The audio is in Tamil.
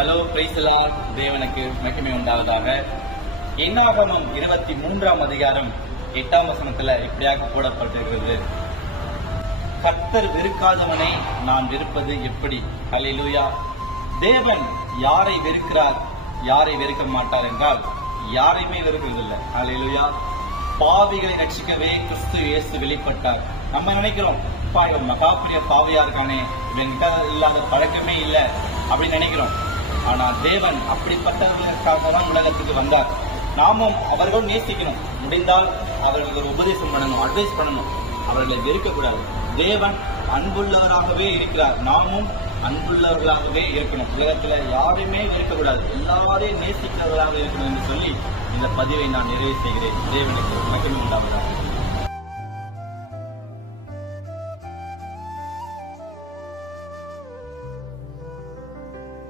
Hello, praise the Lord. தேவனுக்கு மகிமை உண்டாவதாக. என்னாகமம் 23ஆம் அதிகாரம் 8ஆம் வசனத்துல இப்படியாக போடப்பட்டிருக்கிறது. கர்த்தர் வெறுக்காதவனை நான் வெறுப்பது எப்படி? ஹல்லேலூயா. தேவன் யாரை வெறுக்கிறார், யாரை வெறுக்க மாட்டார் என்றால் யாரையுமே வெறுக்கிறதில்லை. ஹல்லேலூயா. பாவிகளை ரட்சிக்கவே கிறிஸ்து இயேசு வெளிப்பட்டார். நம்ம நினைக்கிறோம், இவன் மகாபுரிய பாவியா இருக்கானே, இவன்கிட்ட இல்லாத பழக்கமே இல்லை அப்படின்னு நினைக்கிறோம். ஆனா தேவன் அப்படிப்பட்டவர்களுக்காக தான் உலகத்துக்கு வந்தார். நாமும் அவர்கள் நேசிக்கணும், முடிந்தால் அவர்களுக்கு ஒரு உபதேசம் பண்ணணும், அட்வைஸ் பண்ணணும், அவர்களை வெறுக்கக்கூடாது. தேவன் அன்புள்ளவராகவே இருக்கிறார், நாமும் அன்புள்ளவர்களாகவே இருக்கணும். உலகத்துல யாரையுமே இருக்கக்கூடாது, எல்லாரையும் நேசிக்கிறவர்களாக இருக்கணும் என்று சொல்லி இந்த பதிவை நான் நிறைவு செய்கிறேன். தேவனுக்கு மகிமை உண்டாவதாக.